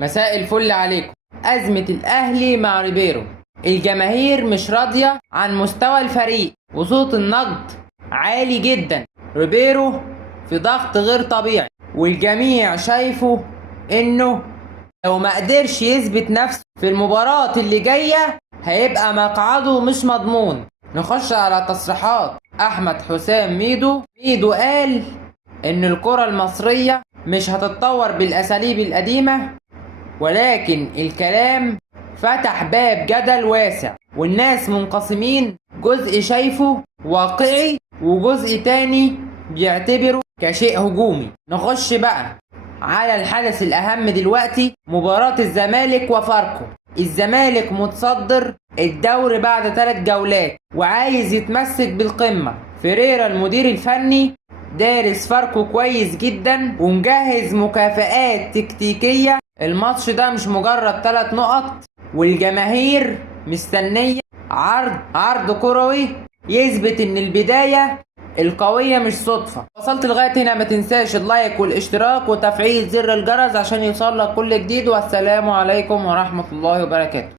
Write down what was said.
مساء الفل عليكم. أزمة الأهلي مع ريبيرو، الجماهير مش راضية عن مستوى الفريق وصوت النقد عالي جدا. ريبيرو في ضغط غير طبيعي والجميع شايفه إنه لو ما قدرش يثبت نفسه في المباراة اللي جاية هيبقى مقعده مش مضمون. نخش على تصريحات أحمد حسام ميدو قال إن الكرة المصرية مش هتتطور بالأساليب القديمة، ولكن الكلام فتح باب جدل واسع والناس منقسمين، جزء شايفه واقعي وجزء تاني بيعتبره كشيء هجومي. نخش بقى على الحدث الأهم دلوقتي، مباراة الزمالك وفاركو. الزمالك متصدر الدوري بعد 3 جولات وعايز يتمسك بالقمة. فيريرا المدير الفني دارس فاركو كويس جدا ومجهز مكافآت تكتيكية. الماتش ده مش مجرد 3 نقط، والجماهير مستنية عرض كروي يثبت ان البداية القوية مش صدفة. وصلت لغاية هنا، ما تنساش اللايك والاشتراك وتفعيل زر الجرس عشان يوصلك كل جديد، والسلام عليكم ورحمة الله وبركاته.